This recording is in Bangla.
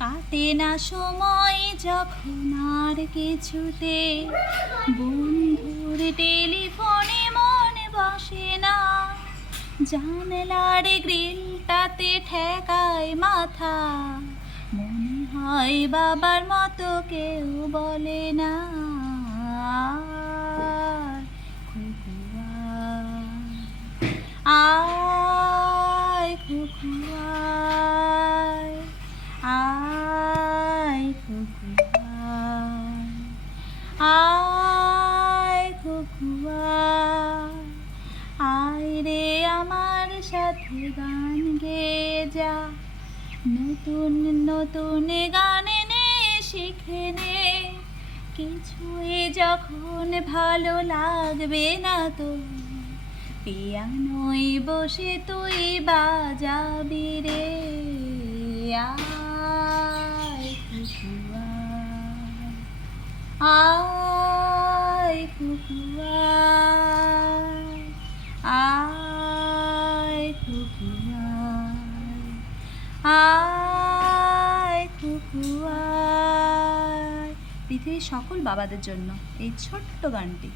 কাটে না সময় যখন আর কিছুতে, বন্ধুর টেলিফোনে মন বসে না, জানলার গ্রিলটাতে ঠেকায় মাথা, মনে হয় বাবার মতো কেউ বলে না, খুকু আয়, খুকু আয়, আয় খুকু আয়, আয় খুকু আয়, আয় রে আমার সাথে গান গেয়ে যা, নতুন নতুন গান নে শিখে নে, কিছুই যখন ভালো লাগবে না তো, পিয়ানোয় বসে তুই বাজাবি রে, আয় খুকু আয়, আয় খুকু আয়, আয় খুকু আয়, আয় খুকু আয়। পৃথিবীর সকল বাবাদের জন্য এই ছোট্ট গানটি।